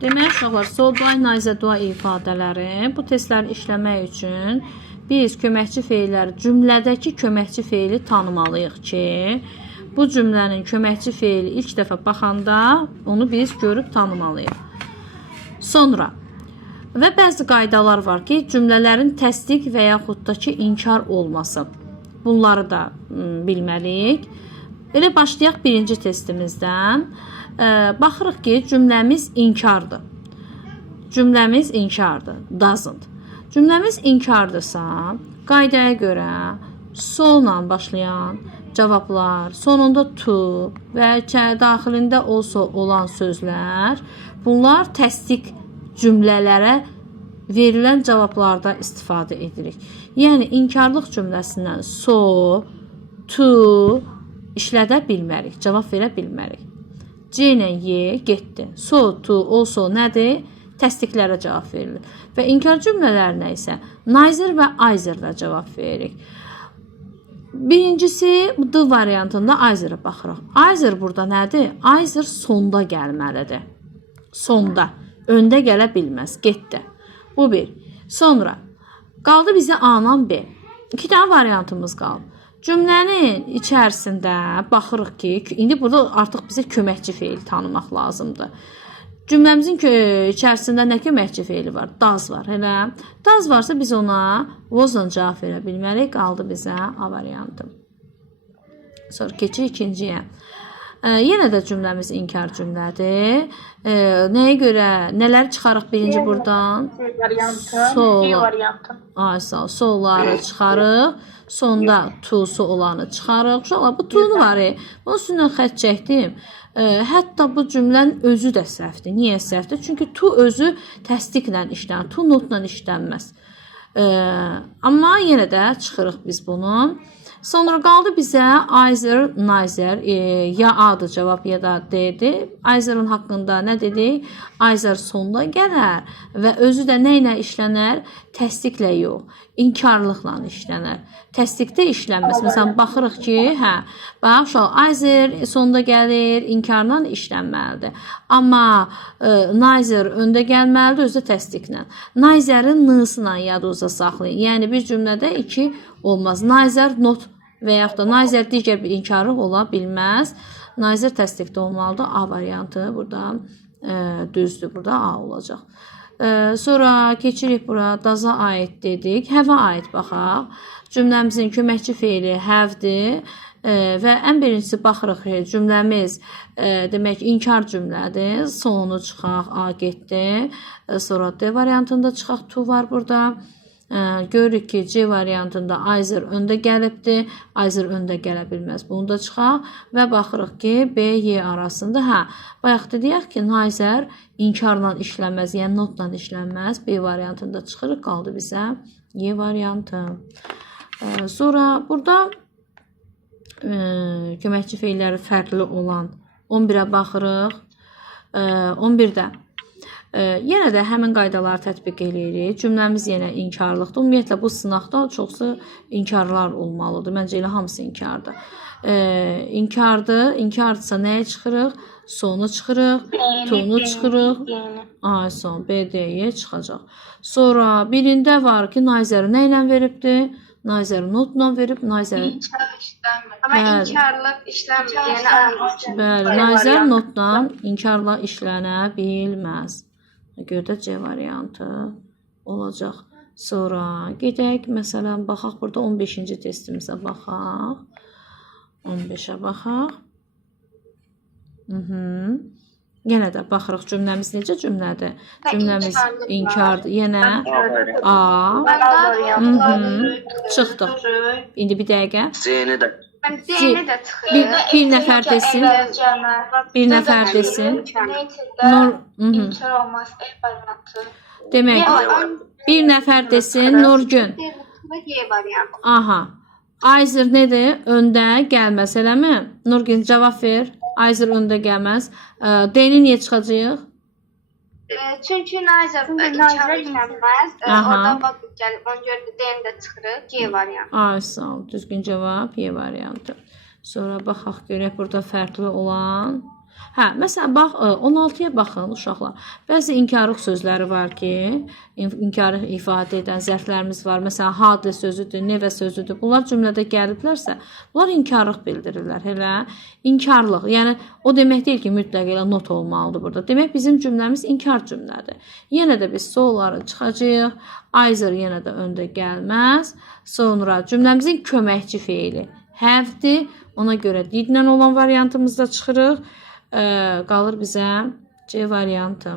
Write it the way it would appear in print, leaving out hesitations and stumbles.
Demək uşaqlar, soldua, nazidua ifadələri bu testləri işləmək üçün biz köməkçi feilləri, cümlədəki köməkçi feili tanımalıyıq ki, bu cümlənin köməkçi feili ilk dəfə baxanda onu biz görüb tanımalıyıq. Sonra və bəzi qaydalar var ki, cümlələrin təsdiq və yaxud da ki, inkar olması. Bunları da bilməliyik. Elə başlayaq birinci testimizdən. Baxırıq ki, cümləmiz inkardır. Cümləmiz inkardır. Doesn't. Cümləmiz inkardırsa, qaydaya görə so'la başlayan cavablar, sonunda to və daxilində also olan sözlər, bunlar təsdiq cümlələrə verilən cavablarda istifadə edirik. Yəni, inkarlıq cümləsindən so, to işlədə bilmərik, cavab verə bilmərik. C ilə Y getdi. So, to, also nədir? Təsdiqlərə cavab verilir. Və inkar cümlələrinə isə neither və either-də cavab veririk. Birincisi, D variantında either-ə baxırıq. Either burada nədir? Either sonda gəlməlidir. Sonda. Öndə gələ bilməz. Getdi. Bu bir. Sonra, qaldı bizə A-la B. İki dənə variantımız qaldı. Cümlənin içərisində baxırıq ki, indi burada artıq bizə köməkçi feil tanımaq lazımdır. Cümləmizin içərisində nə köməkçi feili var? Does var, elə? Does varsa biz ona wasn't cavab verə bilmərik, qaldı bizə A variantı. Sonra keçir ikinciyə. Yenə də cümləmiz inkar cümlədir. Nəyə görə, nələri çıxarıq birinci buradan? So'ları çıxarıq. Sonda to'su olanı çıxarıq. Uşaqlar, bu to'nu var. Bunun üstündən xətt çəkdim. Hətta bu cümlənin özü də səhvdir. Niyə səhvdir? Çünki to özü təsdiqlə işlənir. To notla işlənməz. Amma yenə də çıxırıq biz bunu. Sonra qaldı bizə either, neither, ya A-dır cavab, ya da D-dir. Either-ın haqqında nə dedik? Either sonda gələr və özü də nə ilə işlənər? Təsdiqlə yox, inkarlıqla işlənər. Təsdiqdə işlənməz. Məsələn, baxırıq ki, bax, either sonda gəlir, inkarla işlənməlidir. Amma neither öndə gəlməlidir, özü də təsdiqlə. Neither-ın n-sına yadınızda saxlayın. Yəni, bir cümlədə iki olmaz. Neither not və yaxud da neither digər bir inkarlıq ola bilməz. Neither təsdiqdə olmalıdır. A variantı burada düzdür. Burada A olacaq. Sonra keçirik bura. Does-a aid dedik. Have-a aid baxaq. Cümləmizin köməkçi feili have-dir. Və ən birincisi baxırıq ki, cümləmiz demək inkar cümlədir. Sonunu çıxaq, A getdi. Sonra D variantında çıxaq, to var burada. Görürük ki, C variantında either öndə gəlibdir. Either öndə gələ bilməz. Bunu da çıxaq və baxırıq ki, B, Y arasında. Bayaq dediyək ki, neither inkarla işlənməz, yəni notla işlənməz. B variantında çıxırıq, qaldı bizə Y variantı. Sonra burada köməkçi feilləri fərqli olan 11-ə baxırıq. 11-də yenə də həmin qaydaları tətbiq edirik. Cümləmiz yenə inkarlıqdır. Ümumiyyətlə, bu sınaqda çoxsu inkarlar olmalıdır. Məncə elə hamısı inkardır. İnkardır. İnkardırsa nəyə çıxırıq? Sonu çıxırıq. Tonu çıxırıq. A, son. B, D, Y çıxacaq. Sonra birində var ki, neither nə ilə veribdir? Neither notla verib. Neither amma inkarlıq işlənmir. Bəli, neither notla inkarla işlənə bilməz. Görə C variantı olacaq. Sonra gedək, məsələn, baxaq burada 15-ci testimizə baxaq. 15-ə baxaq. Yenə də baxırıq cümləmiz necə cümlədir? Cümləmiz inkardır. Yenə A. Çıxdıq. İndi bir dəqiqə. Bir nəfər desin. Bir nəfər desin. Demək, bir nəfər desin. Nurgün. Aha. Either nədir? Öndə gəlməz, eləmi? Nurgün, cavab ver. Either öndə gəlməz. D-ni niyə çıxacaq? Çünki neither inkarlıq işlənməz. Orada baxıb gəlib, ona görə D-ni də çıxırıq. G variantı. Ay, sağ ol. Düzgün cavab Y variantı. Sonra baxaq görək burada fərqli olan. Hə, məsələn bax 16-ya baxın uşaqlar. Bəzi inkarlıq sözləri var ki, inkarı ifadə edən zərflərimiz var. Məsələn, hadə sözüdür, nevə sözüdür. Bunlar cümlədə gəliblərsə, bunlar inkarlıq bildirirlər. Elə inkarlıq. Yəni o demək deyil ki, mütləq elə not olmalıdır burada. Demək bizim cümləmiz inkar cümlədir. Yenə də biz so'ları çıxacağıq. Either yenə də öndə gəlməz. Sonra cümləmizin köməkçi feili have'dir. Ona görə didlə olan variantımızda çıxırıq. Qalır bizə C variantı.